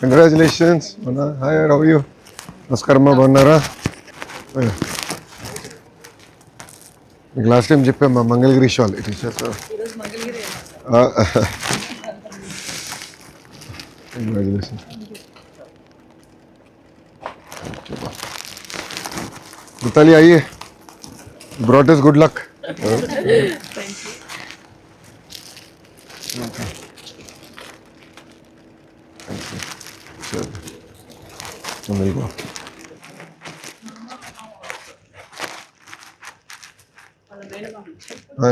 Congratulations. Hi, how are you? నమస్కారం, బాగున్నారా? మీకు లాస్ట్ టైం చెప్పాం మా Mangalagiri shawl it is congratulations. Mithali आइए, brought us good luck. Thank you. मिल गो.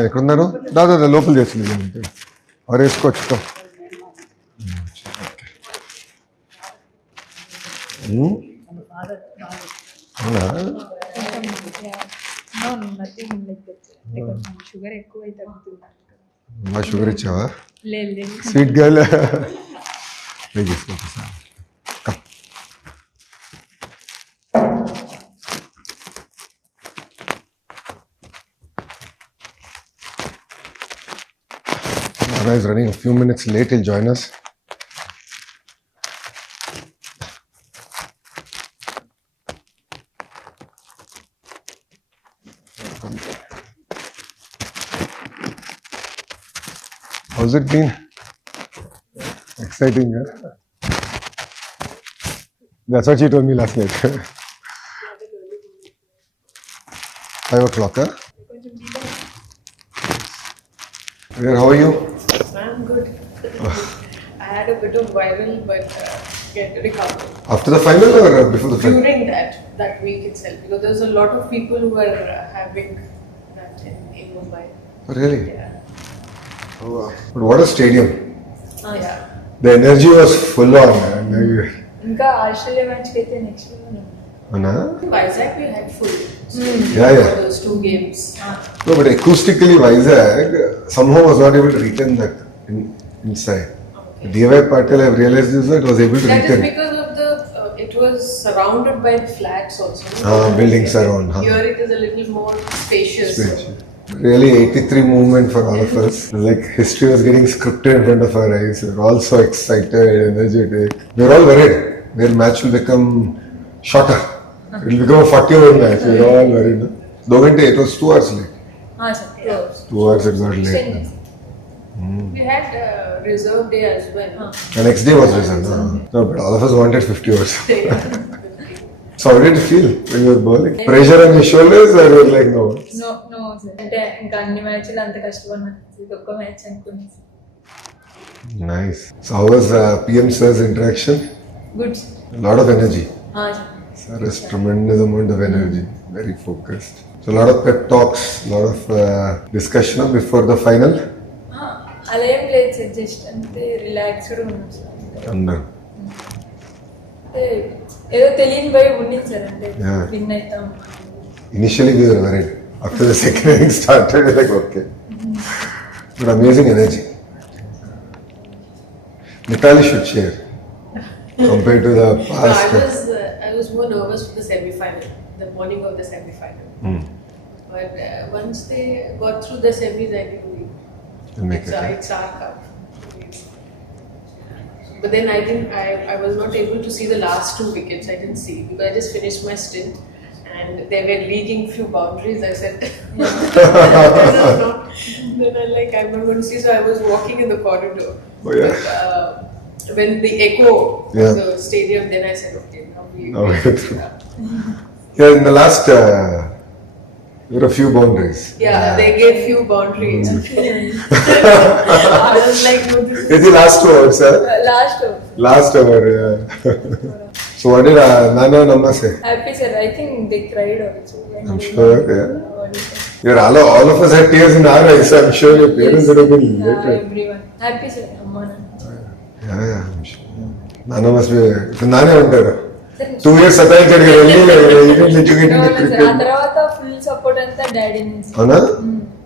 ఎక్కడున్నారు? దాదా లోపల చేసింది और వేసుకోవచ్చు. అవునా? మా షుగర్ ఇచ్చావా? Sweet girl. Nara is running a few minutes late. He'll join us. How's it been? Exciting, huh? That's what she told me last night. 5 o'clock, huh? Where, how are you? I'm good. I had a bit of viral, but recovered. After the final or before the final? During that week itself, because there's a lot of people who were having that in Mumbai. Oh, really? Yeah. Oh, wow. But what a stadium. Yeah. The energy was full on. ఇంకా Australia match అయితే next Anna? Vizag we had full. Yeah. Those 2 games. No, but acoustically Vizag somehow was not able to retain that inside. Okay. D.Y. Patel, I realized this, it was able to That retain. is because of the it was surrounded by the flats also. Buildings around. Here it is a little more spacious. Really 83 movement for all of us. Like history was getting scripted in front of our eyes. We were all so excited, energetic. We were all worried. Their match will become shorter. It will become a 40-over match. We were all worried. Though it was 2 hours late. Sir. Yeah. 2 hours it got late. We had reserve day as well. The next day was result. No, but all of us wanted 50 hours. So how did you feel when you were bowling? Pressure on your shoulders or you were like no? No sir. అంటే ఇంకా అన్ని మ్యాచ్లు అంత కష్టపడినా ఇది ఒక్క match అనుకున్నాను. Nice. So how was PM sir's interaction? Good. A lot of energy. Sir. Sir has tremendous amount of energy. Very focused. So a lot of pep talks, a lot of discussion before the final. అలా ఏం లేదు sir, just అంతే relaxed ఉన్నాం sir. Under. అంటే ఏదో తెలియని భయం ఉండింది సార్, అంటే విన్ అవుతాం. Initially we were worried. After the second inning started, we were like okay. But amazing energy. Mithali should share compared to the past. No, I was more nervous for the semi-final, the morning of the semi-final. But once they got through the semis, I knew it's our cup. But then I was not able to see the last 2 wickets. I didn't see because I just finished my stint and they were leading few boundaries. I said, then I'm not going to see. So I was walking in the corridor. Oh, yeah. But, when the echo of the stadium, then I said, okay, now we through. Yeah, in the last, there were a few boundaries. Yeah, they gave few boundaries. I was like, no, this is... It's the last over, sir. Last over, yeah. So what did Nana and Amma say? Happy sir, I think they cried also. I'm sure, yeah. All of us had tears in our eyes, so I'm sure your parents would have been later. Everyone. Happy sir, Amma. Yeah, I'm sure. Nana must be, Nana ఉంటారు. 2 years సతాయించాడు కదా, ఆ తర్వాత full support అంతా daddy నుంచి. అవునా?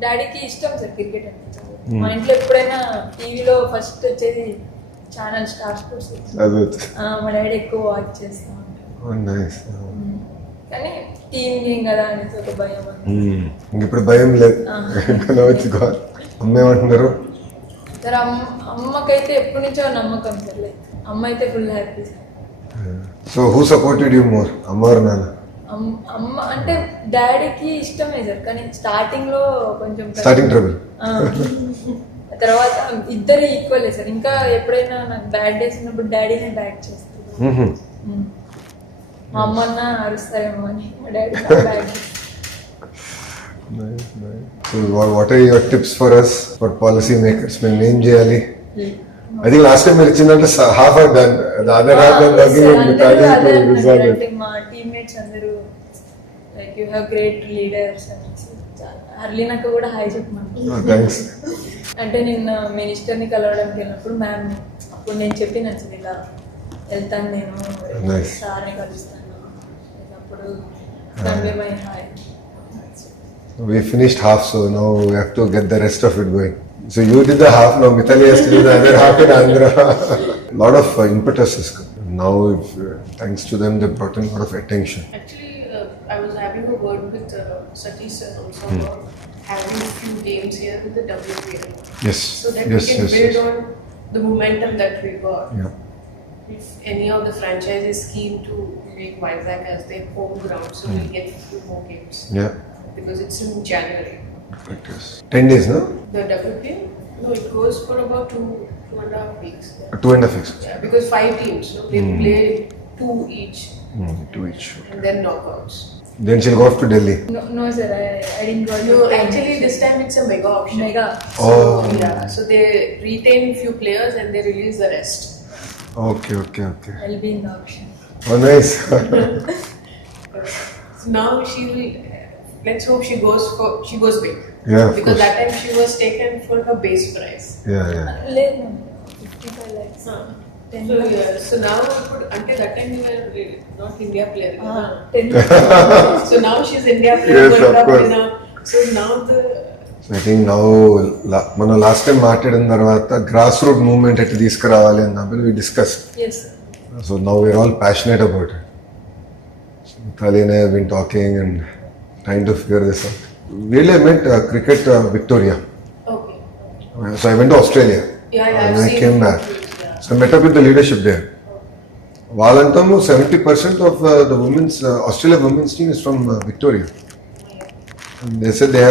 డాడీకి ఇష్టం sir cricket అంటే. మా ఇంట్లో ఎప్పుడైనా టీవీలో ఫస్ట్ వచ్చేది ఛానల్ స్టార్ స్పోర్ట్స్. మా డాడీ ఎక్కువ వాచ్ చేస్తా ఉంటారు. కానీ టీమ్ గేమ్ కదా అనేసి ఒక భయం. ఇప్పుడు భయం లేదు. అమ్మ ఏమంటున్నారు? సార్ అమ్మకైతే ఎప్పటి నుంచో నమ్మకం సార్, లైక్ అమ్మ అయితే full happy. So who supported you more, అమ్మ ఆర్ నాన్న? అమ్మ అంటే డాడీకి ఇష్టమే సార్, కానీ స్టార్టింగ్ లో కొంచెం స్టార్టింగ్ ట్రబుల్. తర్వాత ఇద్దరు ఈక్వల్ సార్. ఇంకా ఎప్పుడైనా నాకు బ్యాడ్ డేస్ ఉన్నప్పుడు డాడీనే బ్యాక్ చేస్తారు. మా అమ్మన్న అరుస్తారేమో అని మా డాడీ బ్యాక్ చేస్తారు. So what are your tips for us, for policy makers? మేము ఏం చేయాలి? I think last time మీరు ఇచ్చిందంటే half are done, the other half are working with Mithali to resolve it. మా టీమ్మేట్స్ అందరూ like you have great leaders అని హర్లీనాకు కూడా hi చెప్పమని. Thanks. అంటే నిన్న మినిస్టర్ని కలవడానికి వెళ్ళినప్పుడు మ్యామ్ అప్పుడు నేను చెప్పిన ఇలా వెళ్తాను నేను సార్ని కలుస్తాను అప్పుడు convey my hi. We finished half, so now we have to get the rest of it going. So you did the half, now Mithali has to do the other half in Andhra. Lot of impetus is come. Now, thanks to them, they brought in a lot of attention. Actually, I was having a word with Satish sir also about having a few games here with the WPL. Yes. So that we can build on the momentum that we got. Yeah. If any of the franchises keen to make Vizag as their home ground, so we'll get a few more games. Yeah. Because it's in January. Correct, yes. 10 days, no? The WPL? No, it goes for about 2.5 weeks. 2.5 weeks. Yeah, because 5 teams, so they play 2 each. 2 each. And then knockouts. Then she'll go off to Delhi. No sir, I didn't go. No, actually this time it's a mega auction. Mega. So, Oh. yeah, so they retain few players and they release the rest. Okay. I'll be in the auction. Oh, nice. So now she will. Let's hope she goes big. Yeah, of because course. that time she was taken for her base price. Yeah. లేదు 55 lakhs. 10 So lakhs. yeah, so now until that time you were not India player. 10 lakhs. So now she's India player. Yes, World of Cup course. winner. So now the So I think now, మనం last time మాట్లాడిన తర్వాత grass root movement ఎట్లా తీసుకురావాలి అన్నప్పుడు we discussed. Yes sir. So now we're all passionate about it. So Mithali and I have been talking and trying to figure this out. Really, I met cricket Victoria. okay. So I went to Australia. Yeah, And I've I seen came the back. pictures, yeah. So I met up with the leadership there. వాళ్ళంటాము 70% of the women's Australia women's team is from Victoria. And they said they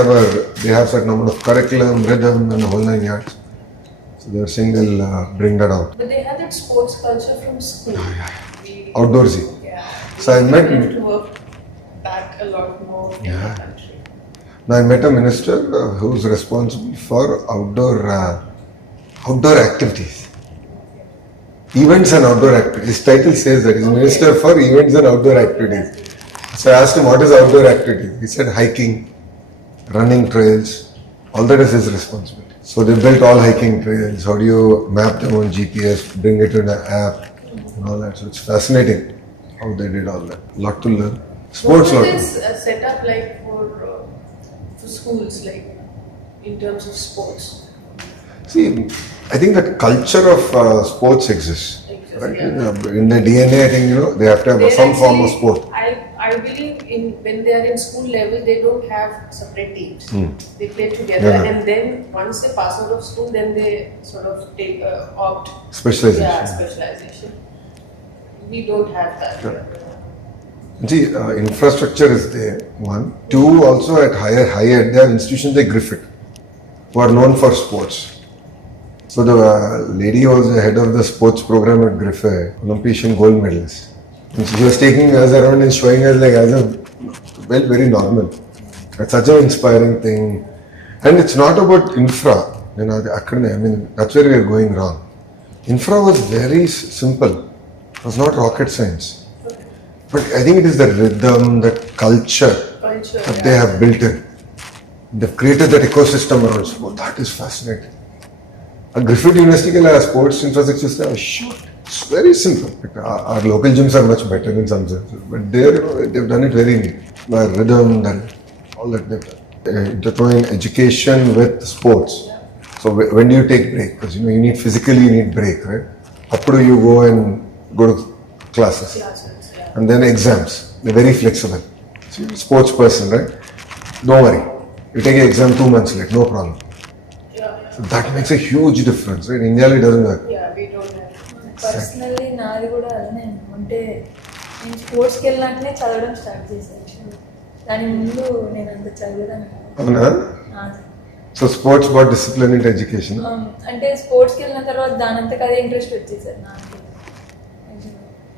have certain amount of curriculum, rhythm, and the whole 9 yards. So they are saying they'll bring that out. But they had that sports culture from school. We- Outdoorsy. Yeah. So I met. We need to work that a lot more in Yeah. the country. Now I met a minister who's responsible for outdoor activities. Events and outdoor activities. His title says that he's Minister for Events and Outdoor Activities. So I asked him, what is outdoor activities? He said hiking, running trails, all that is his responsibility. So they built all hiking trails. How do you map them on GPS, bring it in an app and all that. So it's fascinating how they did all that. Lot to learn. Sports What lot. is set up like for schools, like in terms of sports? See, I think that culture of sports exists. Right? Yeah. In the DNA, I think they have to have They're some form of actually- sport. I believe when they are in school level, they don't have separate teams. They play together, Yeah. and then once they pass out of school, then they sort of take opt. Specialization. Yeah, specialization. We don't have that. See, infrastructure is there. 1, 2. Also at higher, there are institutions like Griffith, who are known for sports. So the lady was the head of the sports program at Griffith, Olympian gold medalist. And she was taking us around and showing us like as a very normal. It's such an inspiring thing. And it's not about infra. I mean, that's where we are going wrong. Infra was very simple. It was not rocket science. But I think it is the rhythm, that culture that they have built in. They've created that ecosystem around sport. That is fascinating. A Griffith University sports infrastructure is short. It's very simple. Our local gyms are much better in some sense. But there, they've done it very neat. The rhythm, all that they've done. Intertwine education with sports. So when do you take break? Because you need physically, you need break, right? Up to you go and go to classes. And then exams. They're very flexible. So you're a sports person, right? Don't worry. You take an exam 2 months late, no problem. Yeah. So that makes a huge difference, right? In India, it doesn't work. Yeah, we don't have. Personally నాది కూడా అలానే అంటే నేను స్పోర్ట్స్కి వెళ్ళినాకనే చదవడం start చేశాను. దాని ముందు నేను అంత చదివేదాన్ని కాదు. అవునా? సో స్పోర్ట్స్ బాట్ డిసిప్లిన్ ఇంట్ ఎడ్యుకేషన్. అంటే స్పోర్ట్స్కి వెళ్ళిన తర్వాత దానంతకు అదే ఇంట్రెస్ట్ వచ్చేసారు నాకు.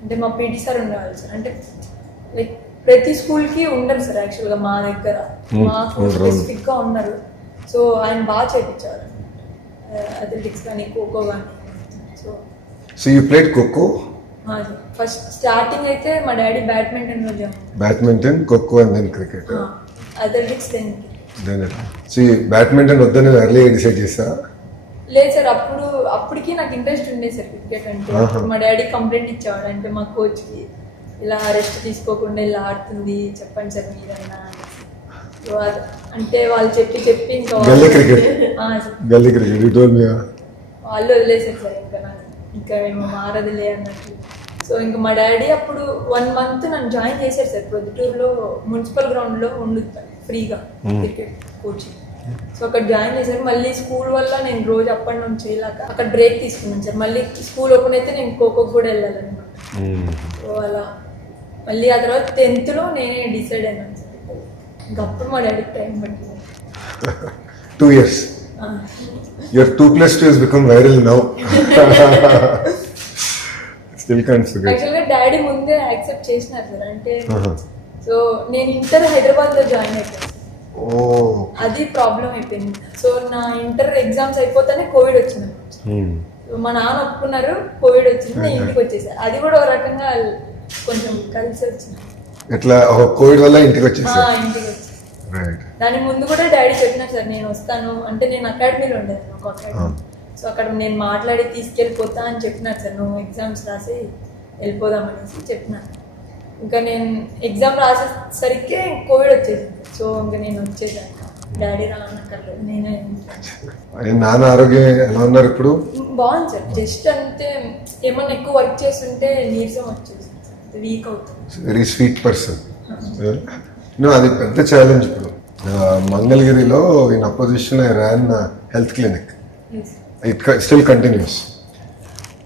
అంటే మా పీటీ సార్ ఉండేవాళ్ళు సార్. అంటే లైక్ ప్రతి స్కూల్కి ఉండరు సార్ యాక్చువల్గా మా దగ్గర. మాకు స్పెసిఫిక్గా ఉన్నారు. సో ఆయన బాగా చేయించారు అథ్లెటిక్స్ కానీ ఖోఖో కానీ. So you played kho kho? First starting అయితే మా daddy badminton, kho kho and then cricket. Athletics so ఈ బ్యాడ్మింటన్ వద్దని ఎర్లీగా డిసైడ్ చేస్తారా? లేదు సార్, అప్పటికి నాకు ఇంట్రెస్ట్ ఉండేది సార్ క్రికెట్ అంటే. మా డాడీ కంప్లైంట్ ఇచ్చేవాడు అంటే మా కోచ్కి, ఇలా రెస్ట్ తీసుకోకుండా ఇలా ఆడుతుంది చెప్పండి సార్ మీరైనా. అంటే వాళ్ళు చెప్పి ఇంకా గల్లీ క్రికెట్ వాళ్ళు వదిలేసారు సార్. ఇంకా మేము మారదులే అన్నట్టు. సో ఇంకా మా డాడీ అప్పుడు 1 month నన్ను జాయిన్ చేశారు సార్. ప్రొద్దుటూరులో మున్సిపల్ గ్రౌండ్లో ఉండుతాను ఫ్రీగా క్రికెట్ కోచింగ్. సో అక్కడ జాయిన్ చేశారు. మళ్ళీ స్కూల్ వల్ల నేను రోజు అప్పటి నుంచి చేయలేక అక్కడ బ్రేక్ తీసుకున్నాను సార్. మళ్ళీ స్కూల్ ఓపెన్ అయితే నేను ఖోఖోకి కూడా వెళ్ళాలన్నమాట. సో అలా మళ్ళీ ఆ తర్వాత 10th నేనే డిసైడ్ అయినాను సార్. ఇంకప్పుడు మా డాడీకి టైం పట్టింది. 2 years. Your 2+2 has become viral now. Still can't forget. యాక్చువల్గా డాడీ ముందే యాక్సెప్ట్ చేసినారు సార్. అంటే సో నేను ఇంటర్ హైదరాబాద్లో జాయిన్ అయిపోయాను. అది ప్రాబ్లం అయిపోయింది. సో నా ఇంటర్ ఎగ్జామ్స్ అయిపోతానే కోవిడ్ వచ్చింది. మా నాన్న ఒప్పుకున్నారు, కోవిడ్ వచ్చింది, నేను ఇంటికి వచ్చేసాను. అది కూడా ఒక రకంగా కొంచెం కలిసి వచ్చింది. ఎట్లా కోవిడ్ వల్ల ఇంటికి వచ్చేసా? ఇంటికి వచ్చి దాని ముందు కూడా డాడీ చెప్పినారు సార్ నేను వస్తాను అంటే. నేను అకాడమీలో ఉండేది ఒక అకాడమీ. సో అక్కడ నేను మాట్లాడి తీసుకెళ్ళిపోతా అని చెప్పినారు సార్. నువ్వు ఎగ్జామ్స్ రాసి వెళ్ళిపోదాం అనేసి చెప్పినాను. ఇంకా నేను ఎగ్జామ్ రాసేసరికి కోవిడ్ వచ్చేసింది. సో ఇంకా నేను వచ్చేసాను. డాడీ రానక్కర్లేదు, నేనే. నాన్న ఆరోగ్యం ఎలా ఉన్నారు ఇప్పుడు? బాగుంది సార్. జస్ట్ అంతే ఏమన్నా ఎక్కువ వర్క్ చేస్తుంటే నీరసం వచ్చేసింది, వీక్ అవుతుంది. Very sweet person. అది పెద్ద ఛాలెంజ్ ఇప్పుడు. మంగళగిరిలో in opposition I ran health clinic. It still continues.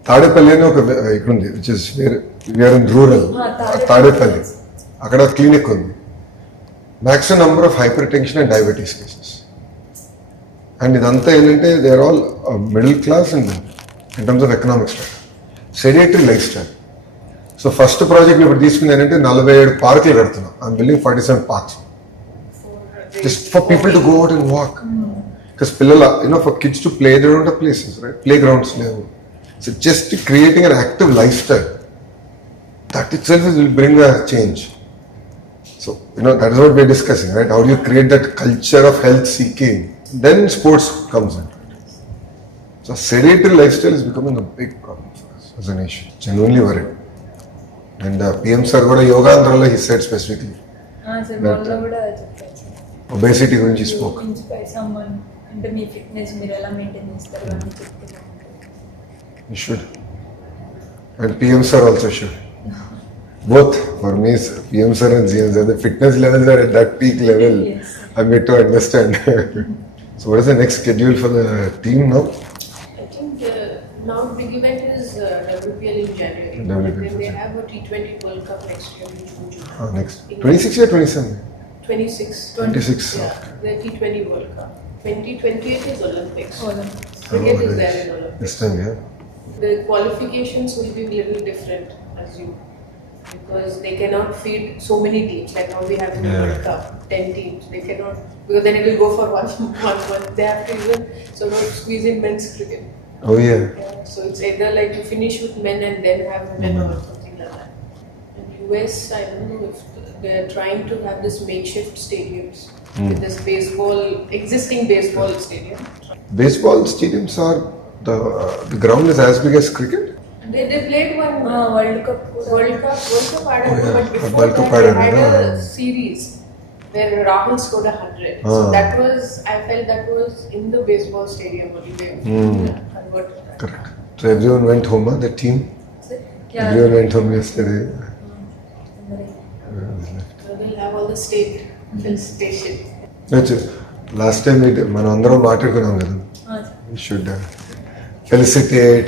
Tadepalli అని ఒక ఇక్కడ ఉంది, which is where in rural. Tadepalli అక్కడ క్లినిక్ ఉంది. Maximum number of hypertension and diabetes cases. And ఇదంతా ఏంటంటే they are all middle class and in terms of economic style, sedentary lifestyle. So first project ఇప్పుడు తీసుకుంది ఏంటంటే 47 పార్కులు కడుతున్నాం. I'm building 47 parks just for people to go out and walk. Because పిల్లల for kids to play, they don't have places, right? Playgrounds level. So just creating an active lifestyle, that itself will bring a change. So that is what we're discussing, right? How do you create that culture of health seeking? Then sports comes in. So sedentary lifestyle is becoming a big problem for us as a nation. Genuinely worried. And PM sir కూడా యోగా ఆంధ్రలో he said specifically obesity గురించి spoke. అంటే మీ fitness మీరు ఎలా maintain చేస్తారు అని చెప్తున్నారు. You should. And PM sir also should. Both for me, PM sir and GM sir, the fitness levels are at that peak level. Yes. I'm yet to understand. So what is the next schedule for the team now? I think now big event is WPL in January. Then they have a T20 World Cup next year in June. Next 26 or 27? 26. Yeah, the T20 World Cup. 2028 is Olympics. Cricket is there in Olympics. This time, yeah. The qualifications will be a little different, as you, because they cannot feed so many teams. Like now we have in the World Cup, 10 teams. They cannot, because then it will go for one. They have to even sort of squeeze in men's cricket. Oh yeah. So it's either like you finish with men and then have women or something like that. In US, I don't know if they're trying to have this makeshift stadiums with this existing baseball stadium. Baseball stadiums are the ground is as big as cricket. They played one World Cup. But before World Cup that they had a series where Rahul scored 100. So that was, I felt that was in the baseball stadium only. Correct. So everyone went home, the team? Yeah. Everyone went home yesterday. So they'll have all the state station. That's it. Last time మనం అందరం మాట్లాడుకున్నాం కదా. We should felicitate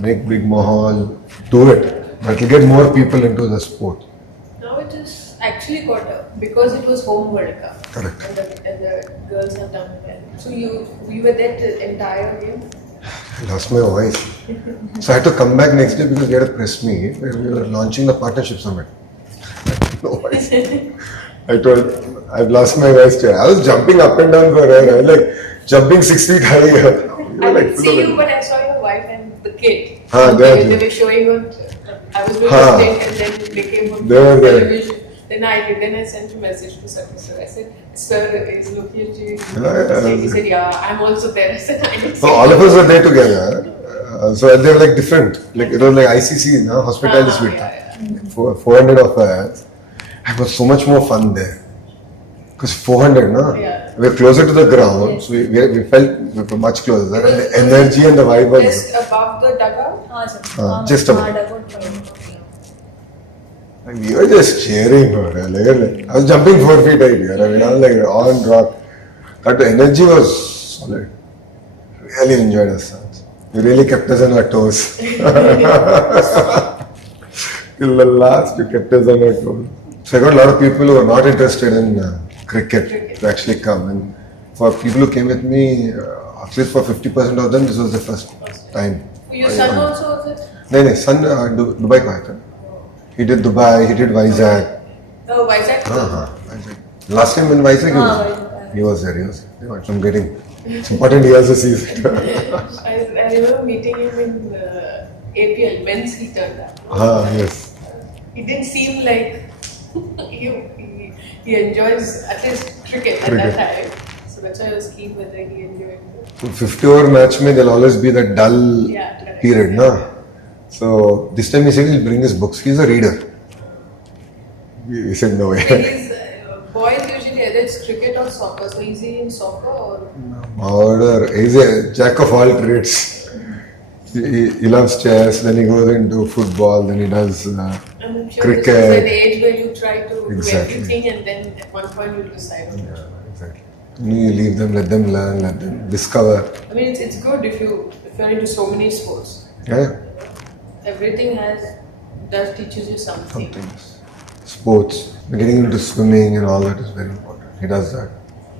make big mahal, do it. But it'll get more people into the sport. Now it is actually got up because it was home World Cup. Correct. And the girls have done well. So you were there the entire game? I lost my voice. So I had to come back next day because we had a press meet where we were launching the partnership summit. No voice. I told, I've lost my voice too. I was jumping up and down for her. I was like jumping 6 feet high. I didn't see you, but I saw your wife and the kid. They were showing on. I was going to stay and then they came on television. Then I sent a message to Sir. I said, "Sir, is Lokesh ji?" He said, "Yeah, I'm also there." I said, "I didn't see all of us were there together. So they were like different. Like it was like ICC, no? Hospitality suite. Yeah. 400 of us. It was so much more fun there. Because 400, no? Yeah. We were closer to the ground, so we felt we were much closer. And the energy and the vibe was just above the dugout. just above. And we were just cheering for her. Like, I was jumping 4 feet high here. I mean, I was like on rock. But the energy was solid. Really enjoyed ourselves. We really kept us on our toes. Till the last, we kept us on our toes. So I got a lot of people who are not interested in cricket to actually come. And for people who came with me, at least for 50% of them, this was the first time. Your son also was it? No, son Dubai ka hai tha. He did Dubai, he did Vizag. Oh, Vizag? Vizag. Last time in Vizag, he was there. I'm getting. It's important he also sees it. I remember meeting him in APL, men's he turned up. Yes. He didn't seem like he enjoys at least cricket at that time. So that's why I was keen whether he enjoyed it. 50-over match, there'll always be that dull Yeah, period, na? So this time he said he'll bring his books. He's a reader. We said no way. These boys usually either it's cricket or soccer. So is he in soccer or? He's a jack of all trades. He loves chess, then he goes into football, then he does I'm sure cricket. This is an age where you try to Exactly. do everything and then at one point you decide on it. Yeah, exactly. You leave them, let them learn, let them discover. I mean, it's good if you're into so many sports. Yeah. Everything teaches you something. Sports, getting into swimming and all that is very important. He does that.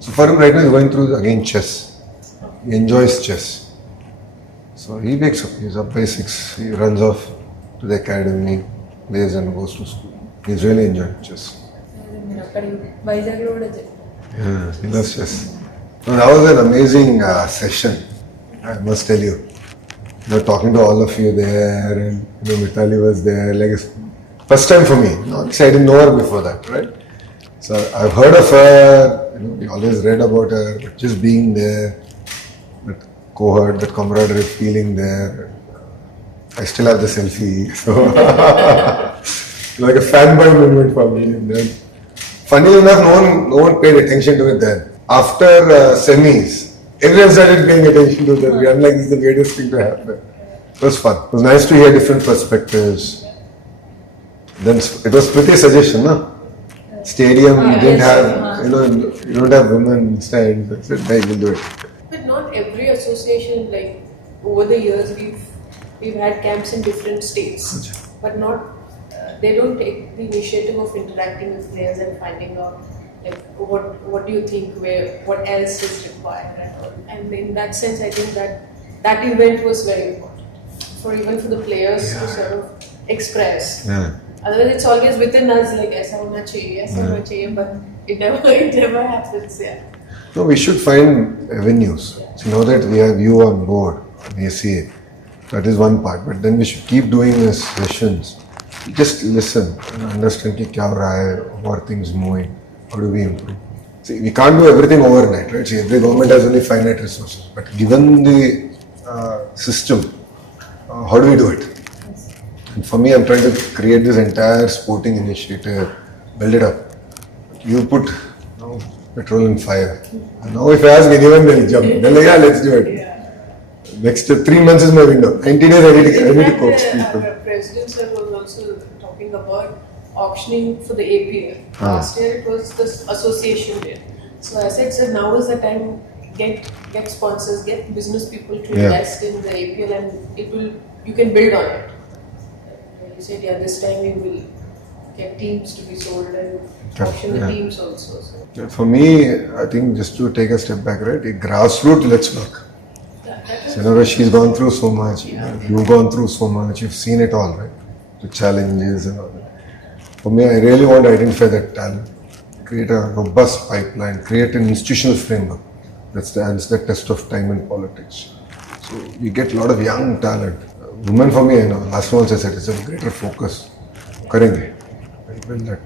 So for him right now he's going through again chess. He enjoys chess. So he wakes up, he's up by 6, he runs off to the academy, plays and goes to school. He's really enjoying chess. Yeah, he loves chess. No, that was an amazing session, I must tell you. Talking to all of you there, and Mithali was there. Like it's first time for me. Because I didn't know her before that, right? So I've heard of her. We always read about her, but just being there, that cohort, that camaraderie, feeling there. I still have the selfie, so like a fanboy moment for me. And then, funny enough, no one paid attention to it then. After semis. Everyone started paying attention to that. I'm like, this is the greatest thing to happen. It was fun. It was nice to hear different perspectives. Then it was Priti's suggestion, no? Stadium didn't have, you don't have women stand. I said, hey, we'll do it. But not every association, like over the years, we've had camps in different states, but not. They don't take the initiative of interacting with players and finding out. Like what do you think? What else is required? And in that sense, I think that event was very important even for the players to sort of express. Yeah. Otherwise, it's always within us, like aisa hona chahiye, but it never happens. Yeah. No, we should find avenues. So now that we have you on board, ACA, that is one part. But then we should keep doing these sessions. Just listen and understand ki kya ho raha hai, how are things moving. How do we improve? See, we can't do everything overnight, right? See, every government has only finite resources. But given the system, how do we do it? And for me, I'm trying to create this entire sporting initiative, build it up. You put petrol and fire. And now if I ask anyone, they'll jump. They're like, yeah, let's do it. Yeah. Next 3 months is my window. 90 days I need to coach people. Our president sir was also talking about auctioning for the APL. Last year it was the association day. So I said, sir, now is the time, get sponsors, get business people to invest in the APL, and it will you can build on it. And you said, yeah, this time we will get teams to be sold and auction the teams also. So. Yeah, for me, I think just to take a step back, right? Grassroots, let's work. So, she's gone through so much. You've gone through so much. You've seen it all, right? The challenges and all that. For me, I really want to identify that talent, create a robust pipeline, create an institutional framework. That's the test of time in politics. So you get a lot of young talent. Women for me, last month I said, it's a greater focus. Karenge. Build that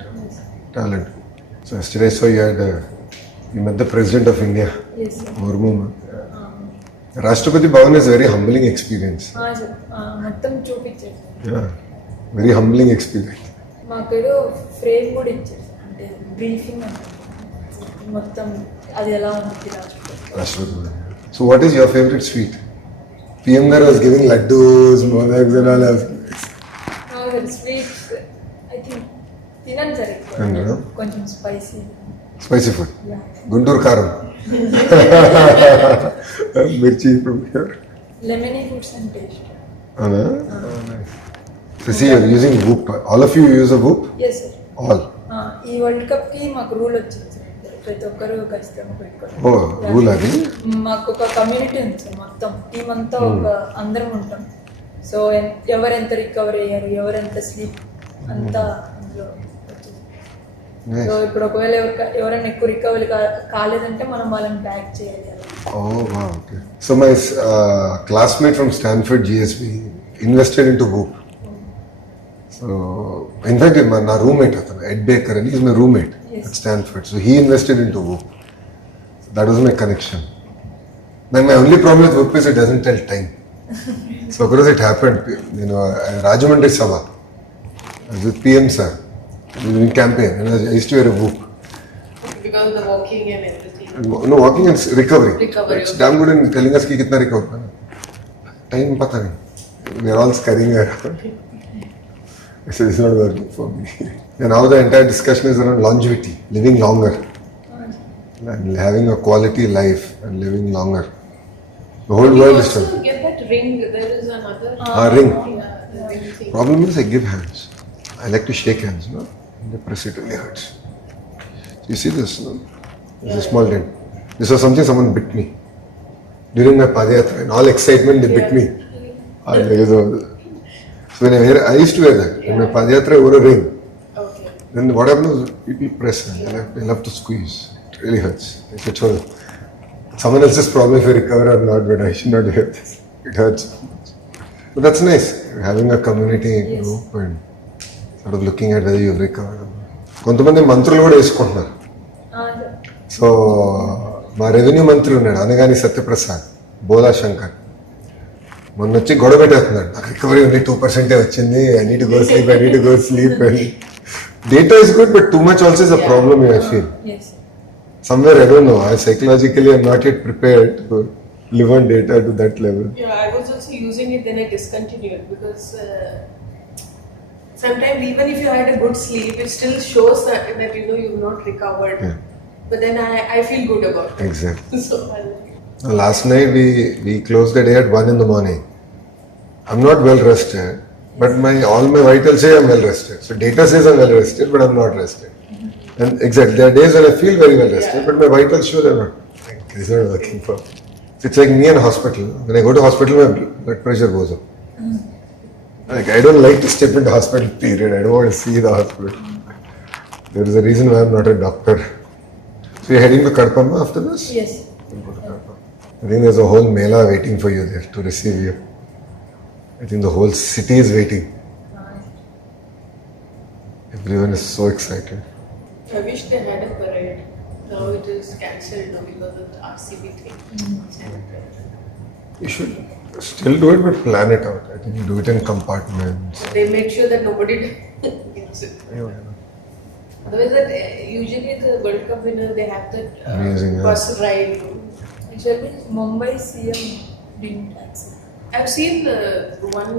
talent. So yesterday, you met the President of India. Yes, sir. Murmu. Rashtrapati Bhavan is a very humbling experience. మొత్తం చూపించారు. Yeah, very humbling experience. మాకేదో frame కూడా ఇచ్చారు, అంటే briefing అంటే మొత్తం అది ఎలా ఉంది రాష్ట్రపతి. So what is your favorite sweet? PM Garu was giving laddus, modaks and all. Sweets I think తినను సరే, కొంచెం spicy. Spicy food. Guntur karam. Mirchi from here. Lemony foods అంటే ఇష్టం. Nice. So see, you're using Whoop. All of you use a Whoop? Yes, sir. All? ఈ world cup కి మాకు rule వచ్చింది sir, ప్రతి ఒక్కరు ఖచ్చితంగా పెట్టుకోవాలి. రూల్ అది? మాకు ఒక కమ్యూనిటీ ఉంది సార్, మొత్తం టీం అంతా ఒక అందరం ఉంటాం. సో ఎవరెంత రికవర్ అయ్యారు, ఎవరెంత స్లీప్ అంతా అందులో వచ్చింది. సో ఇప్పుడు ఒకవేళ ఎవరైనా ఎక్కువ రికవరీ కాలేదంటే మనం వాళ్ళని బ్యాక్ చేయాలి. Okay. So my classmate from Stanford GSB invested into Whoop. So in fact, my roommate, Ed Baker, and he's my roommate at Stanford. So he invested into Whoop. So that was my connection. Then my only problem with Whoop is it doesn't tell time. So of course it happened, Rajamundry Sabha. I was with PM sir. We were in campaign and I used to wear a Whoop. Because of the walking and everything. No, walking and recovery. It's damn good in telling us ki kitna recover. Time pata nahi. We are all scurrying around. I said, it's not working for me. And now the entire discussion is around longevity, living longer. And having a quality life and living longer. The whole world is also get that ring. There is another ring. Yeah, the ring thing. Problem is I give hands. I like to shake hands, no? And the press it really hurts. You see this, no? There's a small dent. This was something someone bit me. During my Padayatra, in all excitement, they bit me. So when I used to wear that. In my Padayatra, I wore a ring. Okay. Then what happens is people press and they love to squeeze. It really hurts. It's someone else's problem if I recover or not, but I should not wear this. It hurts. But that's nice. Having a community group and sort of looking at whether you've recovered. కొంతమంది మంత్రులు కూడా వేసుకుంటున్నారు. So మా revenue మంత్రి ఉన్నాడు అనగాని సత్యప్రసాద్, బోలా శంకర్, మొన్న వచ్చి గొడవ పెట్టేస్తున్నాడు. నాకు రికవరీ ఓన్లీ 2% వచ్చింది. I need to go sleep. Data is good, but too much also is a problem, I feel. Yes. Somewhere, I don't know, psychologically I'm not yet prepared to live on data to that level. Yeah, I was also using it, then I discontinued because sometimes even if you had a good sleep, it still shows that you've not recovered. Yeah. But then I feel good about it. Exactly. So last night we closed the day at 1 in the morning. I'm not well rested, but all my vitals say I'm well rested. So data says I'm well rested, but I'm not rested. And exactly, there are days when I feel very well rested, but my vitals show they're not. It's not working for me. It's like me in hospital. When I go to hospital, my blood pressure goes up. Like I don't like to step into hospital. Period. I don't want to see the hospital. There is a reason why I'm not a doctor. So you're heading to Kadpamma after this? Yes. I think there's a whole mela waiting for you there to receive you. I think the whole city is waiting. Everyone is so excited. I wish they had a parade. Now it is cancelled because of the RCB thing. You should still do it, but plan it out. I think you do it in compartments. They make sure that nobody gets it. Otherwise, usually the World Cup winner, they have that Amazing, bus ride. Actually, Mumbai CM didn't accept. I've seen one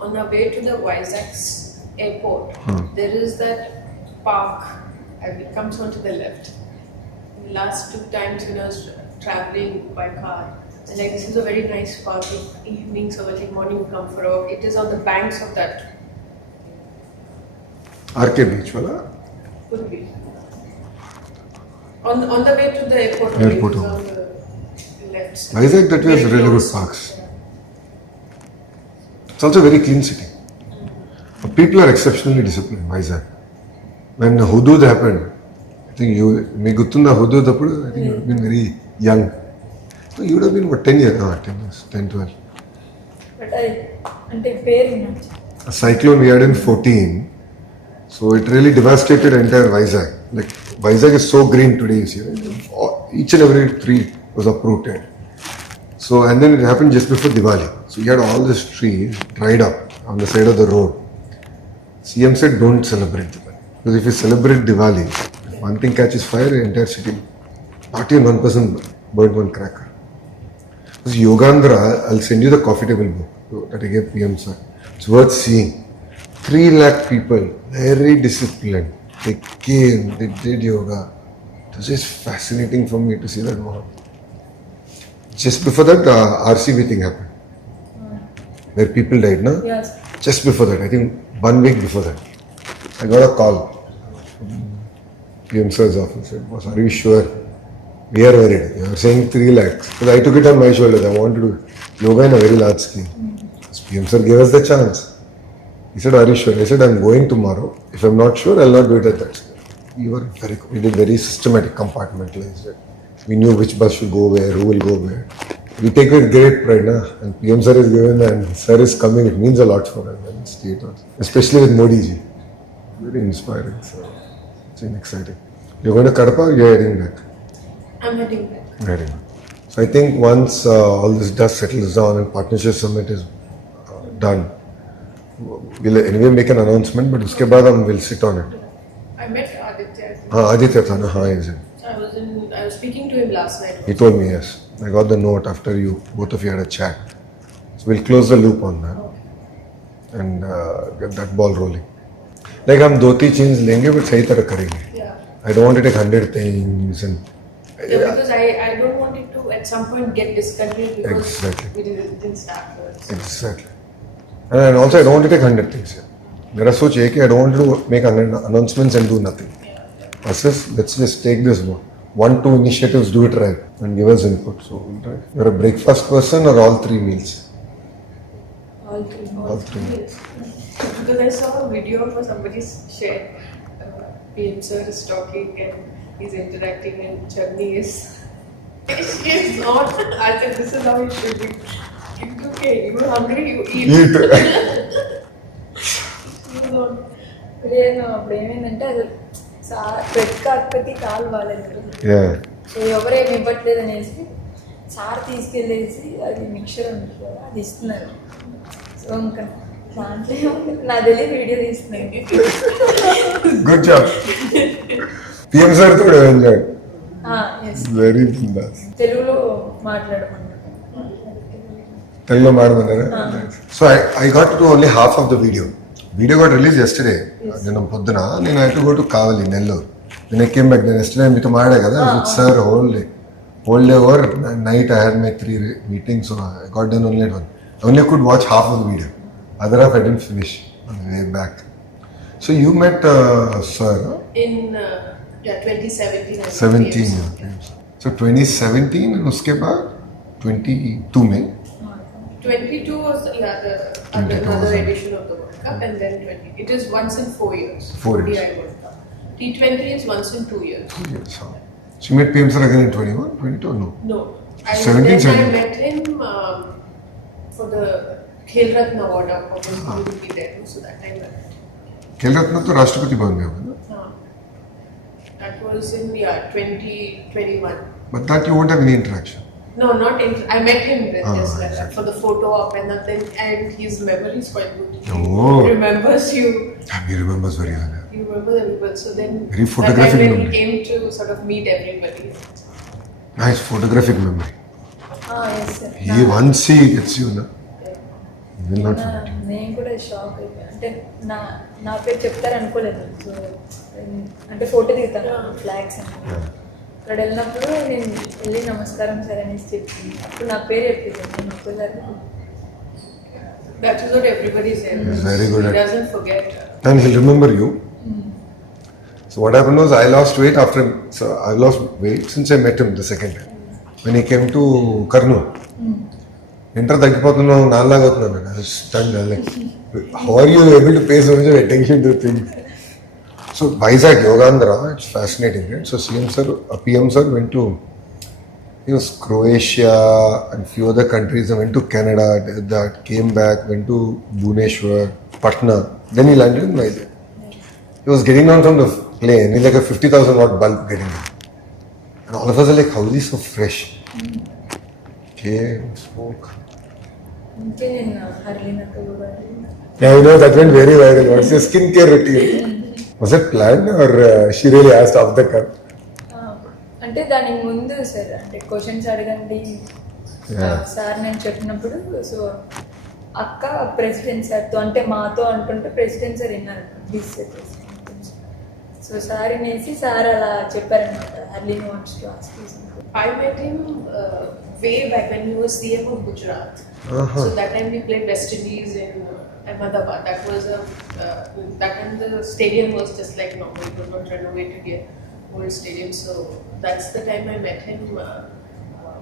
on our way to the Vizag airport. There is that park and it comes onto the left. The last 2 times when I was traveling by car, Like this is a very nice park. Evenings or early morning you come for a walk. It is on the banks of that. RK beach wala? Could be. On the way to the airport. Airport, it is oh. on the left side. Vizag, that was Very really good close. parks. It's also a very clean city. People are exceptionally disciplined, Vizag. When Hudud happened, I think me guttunda Hudud appudu, I think you would have been very young. So you would have been what, 10 years? 10 years, 10, 12. But అది అంటే పేరు వినొచ్చు. A cyclone we had in 14. So it really devastated entire Vizag. Like Vizag is so green today, you see, right? Each and every tree was uprooted. So and then it happened just before Diwali. So you had all these trees dried up on the side of the road. CM said don't celebrate Diwali. Because if you celebrate Diwali, if one thing catches fire, the entire city party and one person burned one cracker. This Yogandhra, I'll send you the coffee table book that I gave PM sir. It's worth seeing. 3 lakh people, very disciplined. They came, they did yoga. It was just fascinating for me to see that wow. Just before that, the RCB thing happened. Where people died, no? Yes. Just before that, I think 1 week before that. I got a call from PM sir's office. It was, are you sure? We are worried. You are saying 3 lakhs. Because I took it on my shoulders. I want to do yoga in a very large scale. PM sir gave us the chance. He said, are you sure? I said, I'm going tomorrow. If I'm not sure, I'll not do it at that scale. We did very systematic, compartmentalized it. We knew which bus should go where, who will go where. We take with great pride, na? And PM sir is given and sir is coming. It means a lot for us and the state also. Especially with Modi ji. Very inspiring. So it's been exciting. You're going to Kadapa or you're heading back? I'm heading back. Heading. So I think once all this dust settles down and partnership summit is done, we'll anyway make an announcement, but uske baad we'll sit on it. I met Aditya. Aditya tha na, is it? I was speaking to him last night. He told me, yes. I got the note after both of you had a chat. So we'll close the loop on that and get that ball rolling. Like हम 2-3 चीज लेंगे but सही तरह करेंगे. Yeah. I don't want to take 100 things and Yeah, because I don't want it to at some point get discontinued because Exactly. we didn't start first. exactly. And also I don't want to take 100 things. मेरा सोच ये कि I don't want to make announcements and do nothing. Let's just take this 1-2 initiatives, do it right and give us input. So right? You're a breakfast person or all 3 meals? All three. All 3. Yes. Because I saw a video of somebody shared PM sir is talking and he's interacting and Charani is not. I said this is how it should be. It's okay, you're hungry, you eat. You're not. లేదు అప్పుడు ఏమైందంటే అది పెట్టుక అక్కకి కాలు బాగాలేదు. Yeah. So ఎవరేమి ఇవ్వట్లేదు అనేసి sir తీసుకెళ్ళేసి అది మిక్చర్ ఉంది కదా అది ఇస్తున్నారు. సో ఇంకా దాంట్లో నా తెలియదు వీడియో తీస్తున్నాను. Good job. PM sir too enjoyed. Yes Very bindas. తెలుగులో మాట్లాడమన్నారు. Telugu madamannara. So I got to do only half of the video. Video got released yesterday. Then podduna I had to go to Kavali, Nellore. Then I came back. Then yesterday meeto maade kada with sir whole day over. Night I had my 3 meetings, so I got done only at 1. I only could watch half of the video. Other half I didn't finish on the way back. So you met sir In 2017. 17. So 2017 and uske baad 22 May. 22 was another edition of the World Cup, and then 20. It is once in 4 years. 4 years. ODI World Cup. T20 is once in 2 years. Yes. So you met PM sir again in 21, 22 or no? No. 17, Then I 17. met him for the Khel Ratna Award. Obviously, he will be there. So that time I met. खेल रत्न तो राष्ट्रपति भवन में हुआ ना? That was in 2021. But that you won't have any interaction. No, not in. I met him then just like that exactly. for the photo op and nothing. And his memory is quite good. Oh. He remembers you. He remembers very well. You remember everybody. So then Very that photographic time when he memory. came to sort of meet everybody. Nice photographic memory. Yes sir. He once he gets you, na, he will not forget. నేను కూడా shock అయిపోయాను. అంటే నా పేరు చెప్తారు అనుకోలేదు. So అంటే photo దిగుతాను ఫ్లాగ్స్ అని. అక్కడ వెళ్ళినప్పుడు నేను వెళ్ళి నమస్కారం సార్ అనేసి చెప్పింది. అప్పుడు నా పేరు చెప్పింది నేను ఒక్కసారి. That is what everybody says. He's very good He at- doesn't forget. And he'll remember you. So what happened was I lost weight after him. So I lost weight since I met him the second time. When he came to Karnool. Enter తగ్గిపోతున్నావు నాలాగా అవుతున్నాను. I was stunned. I was like, how are you able to pay so much of attention to things? So Vizag Yogandhra, it's fascinating, right? So CM sir, PM sir went to Croatia and few other countries. I went to Canada, did that, came back, went to Bhubaneswar, Patna. Then he landed in Vizag. He was getting down from the plane. He's like a 50,000 watt bulb getting down. And all of us are like, how is he so fresh? Okay, smoke. ఇంకే నేను హర్లీనతో కూడా Yeah, you know, that went very viral. What's your skincare routine? Was it planned or she really asked off the cuff? అంటే దానికి ముందు sir అంటే questions అడగండి sir నేను చెప్పినప్పుడు సో అక్క ప్రెసిడెంట్ సార్తో అంటే మాతో అంటుంటే ప్రెసిడెంట్ సార్ విన్నారు డిస్కస్ సో సార్ వినేసి సార్ అలా చెప్పారనమాట Harleen wants to ask you something. I met him way back when he was CM of Gujarat. So that time we played West Indies in Ahmedabad. That was that time the stadium was just like normal. It was not renovated yet, old stadium. So that's the time I met him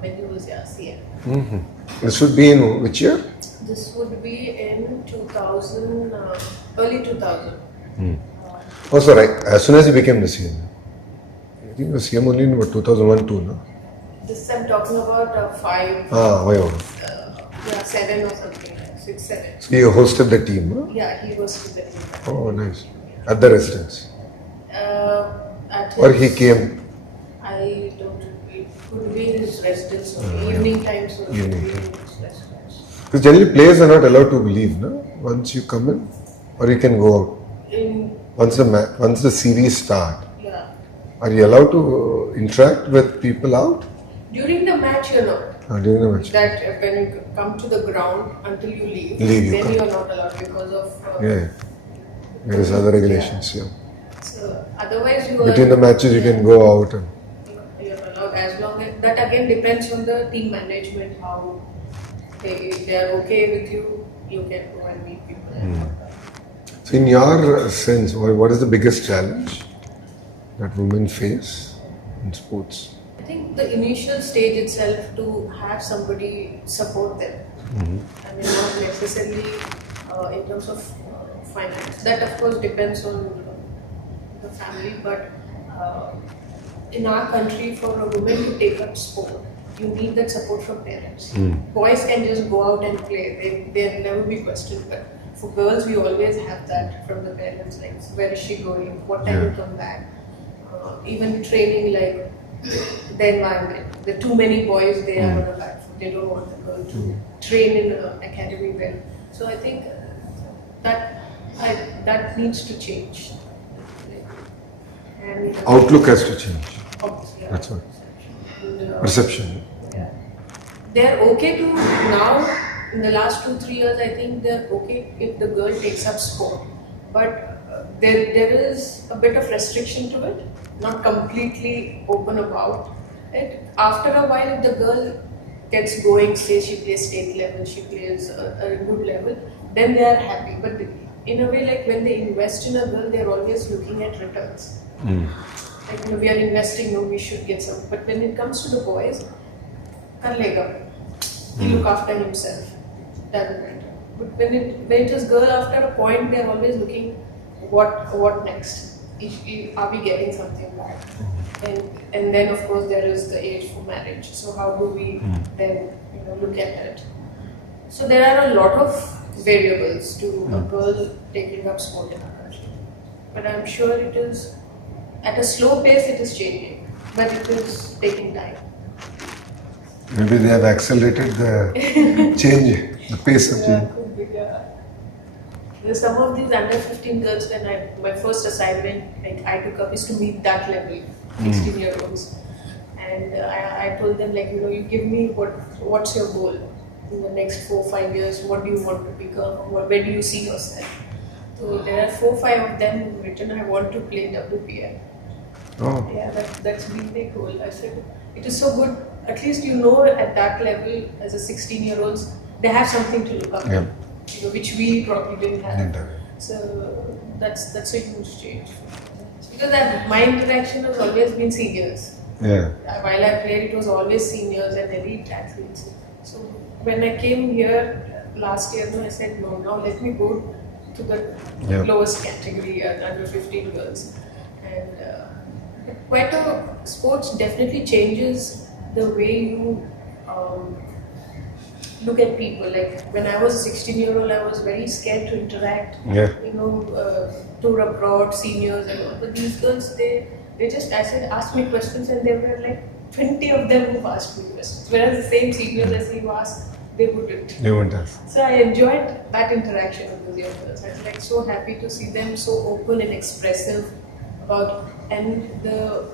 when he was CM. Mm-hmm. This would be in which year? This would be in 2000, early 2000. Oh, so right. As soon as he became the CM. I think he was CM only in what, 2001-2, no? This I'm talking about 5, Why over? 7 or something, 6, 7. So he hosted the team, huh? Yeah, he was with the team. Oh, nice. At the residence. At Or his- he came. I don't know. It could be his residence or evening time. So it Evening could be time. his residence. Because generally players are not allowed to leave, no? Once you come in, or you can go out. In, Once the series start, yeah. are you allowed to interact with people out? During the match, you're not. During the match. That when you come to the ground until you leave, Leave, you then can't. you're not allowed because of. Yeah. There is other regulations, yeah. So otherwise, you Between the matches, you can go out and. You're allowed as long as that again depends on the team management how if they are okay with you, you can go and meet people. So, in your sense, what is the biggest challenge that women face in sports? I think the initial stage itself to have somebody support them. I mean, not necessarily in terms of finance. That of course depends on the family, but in our country, for a woman to take up sport, you need that support from parents. Boys can just go out and play; they'll never be questioned. But for girls, we always have that from the parents, like where is she going, what time will come back. Even training, like the environment. There are too many boys they are on the back foot. They don't want the girl to train in an academy well. So I think that needs to change. And Outlook has to change. obviously, That's what. and, Perception. yeah. They're okay to now. In the last 2-3 years, I think they're okay if the girl takes up sport, but there is a bit of restriction to it. Not completely open about it. After a while, if the girl gets going, say she plays state level, she plays a good level, then they are happy. But in a way, like when they invest in a girl, they're always looking at returns. Like, we are investing, no, we should get some. But when it comes to the boys, kar lega. He look after himself. Doesn't matter. But when it is girl, after a point, they're always looking what next. Are we getting something back? And then of course there is the age for marriage. So how do we then look at it? So there are a lot of variables to a girl taking up sport in our country. But I'm sure it is at a slow pace. It is changing, but it is taking time. Maybe they have accelerated the change, the pace of change. Could be, yeah. There's some of these under 15 girls, when my first assignment I took up is to meet that level, 16-year-olds. And I told them, like, you give me what's your goal in the next 4-5 years, what do you want to become, where do you see yourself? So there are 4-5 of them written, I want to play WPL. Oh. Yeah, that's been their goal. I said, it is so good. At least you know at that level, as a 16-year-olds, they have something to look up Yeah. to, which we probably didn't have. Didn't have. So that's a huge change. Because my interaction has always been seniors. Yeah. While I played, it was always seniors and elite athletes. So when I came here last year, I said, no, now let me go to the lowest category, under 15 girls. And quite a sports definitely changes the way you look at people. Like when I was a 16-year-old, I was very scared to interact. Yeah. Tour abroad, seniors and all. But these girls, they just asked me questions, and there were like 20 of them who asked me questions. Whereas the same seniors as you asked, they wouldn't. They wouldn't ask. So I enjoyed that interaction with those young girls. I was like so happy to see them so open and expressive about, and the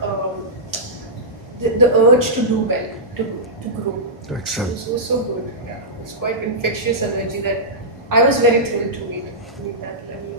urge to do well, to grow. To excel. It was so good. Yeah, it's quite infectious energy that I was very thrilled to meet that level.